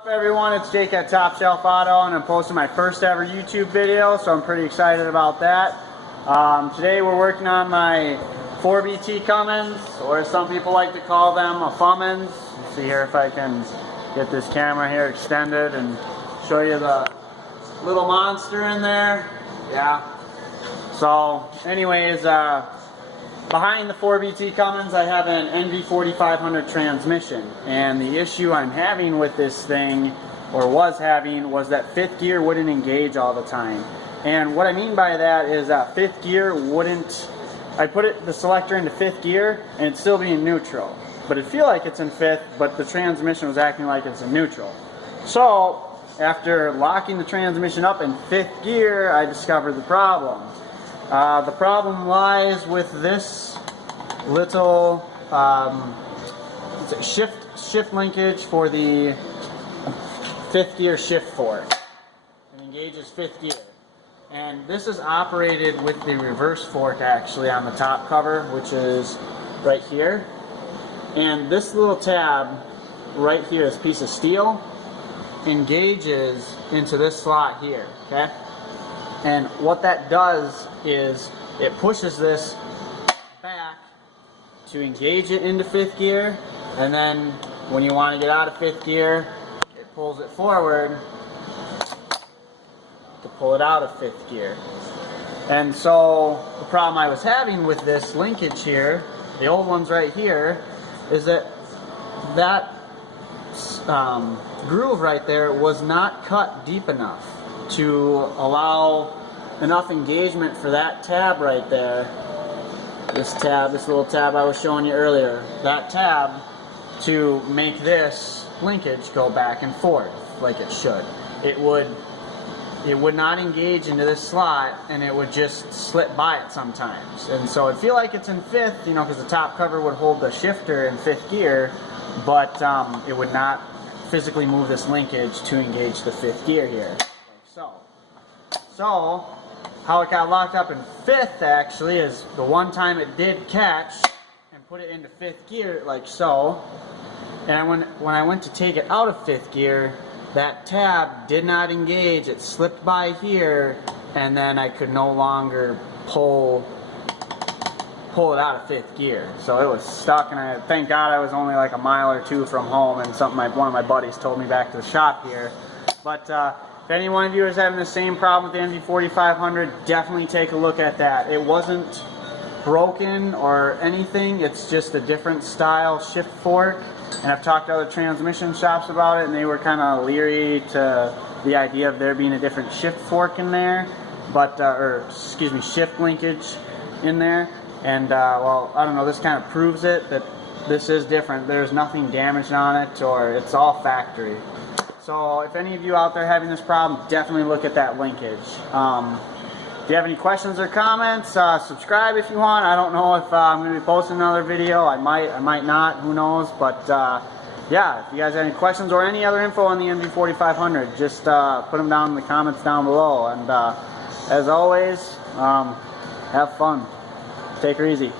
What's up everyone, it's Jake at Top Shelf Auto and I'm posting my first ever YouTube video, so I'm pretty excited about that. Today we're working on my 4BT Fummins, or some people like to call them a Fummins. Let's see here if I can get this camera here extended and show you the little monster in there. Yeah. So anyways, behind the 4BT Fummins I have an Nv4500 transmission, and the issue I'm having with this thing, or was having, was that fifth gear wouldn't engage all the time. And what I mean by that is that fifth gear wouldn't, I put the selector into fifth gear and it'd still be in neutral, but it'd feel like it's in fifth, but the transmission was acting like it's in neutral. So after locking the transmission up in fifth gear, I discovered the problem. The problem lies with this little shift linkage for the fifth gear shift fork. It engages fifth gear. And this is operated with the reverse fork actually on the top cover, which is right here. And this little tab right here, this piece of steel, engages into this slot here, okay? And what that does is it pushes this back to engage it into fifth gear, and then when you want to get out of fifth gear, it pulls it forward to pull it out of fifth gear. And so the problem I was having with this linkage here, the old one's right here, is that groove right there was not cut deep enough to allow enough engagement for that tab right there. This little tab I was showing you earlier, that tab, to make this linkage go back and forth like it should. It would not engage into this slot, and it would just slip by it sometimes. And so it'd feel like it's in fifth, you know, because the top cover would hold the shifter in fifth gear, but it would not physically move this linkage to engage the fifth gear here. So, how it got locked up in fifth actually is the one time it did catch and put it into fifth gear like so, and when I went to take it out of fifth gear, that tab did not engage. It slipped by here, and then I could no longer pull it out of fifth gear. So it was stuck, and thank God I was only like a mile or two from home, and one of my buddies told me back to the shop here. But if any one of you is having the same problem with the Nv4500, definitely take a look at that. It wasn't broken or anything, it's just a different style shift fork. And I've talked to other transmission shops about it, and they were kind of leery to the idea of there being a different shift fork in there, but shift linkage in there. And well, I don't know, this kind of proves it that this is different. There's nothing damaged on it, or it's all factory. So if any of you out there having this problem, definitely look at that linkage. If you have any questions or comments, subscribe if you want. I don't know if I'm going to be posting another video. I might not, who knows. But yeah, if you guys have any questions or any other info on the Nv4500, just put them down in the comments down below. And as always, have fun. Take her easy.